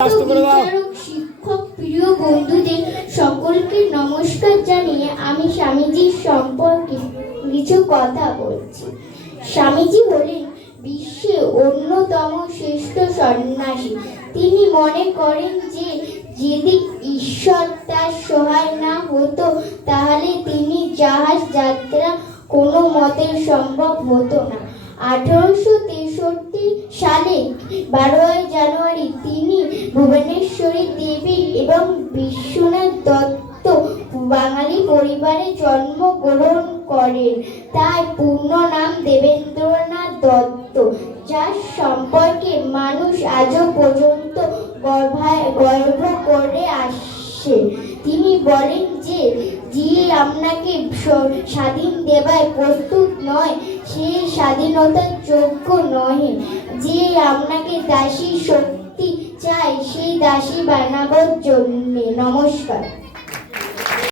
বিচারক, শিক্ষক, প্রিয় বন্ধুদের সকলকে নমস্কার জানিয়ে আমি স্বামীজির সম্পর্কে কিছু কথা বলছি। স্বামীজি হলেন বিশ্বের অন্যতম শ্রেষ্ঠ সন্ন্যাসী। তিনি মনে করেন যে যদি ঈশ্বর তার সহায় না হতো তাহলে তিনি জাহাজ যাত্রা কোনো মতে সম্ভব হতো না। 1863 সালে 12 জানুয়ারি তিনি ভুবনেশ্বরী দেবী এবং বিশ্বনাথ দত্ত বাঙালি পরিবারে জন্মগ্রহণ করেন। তার পূর্ণ নাম দেবেন্দ্রনাথ দত্ত, যার সম্পর্কে মানুষ আজও পর্যন্ত গর্ব করে আসছে। তিনি বলেন যে আপনাকে স্বাধীন দেবার প্রস্তুত নয় সে স্বাধীনতার যোগ্য নহে। যে আপনাকে দাসী শক্তি চায় সেই দাসী বানাবার জন্যে। নমস্কার।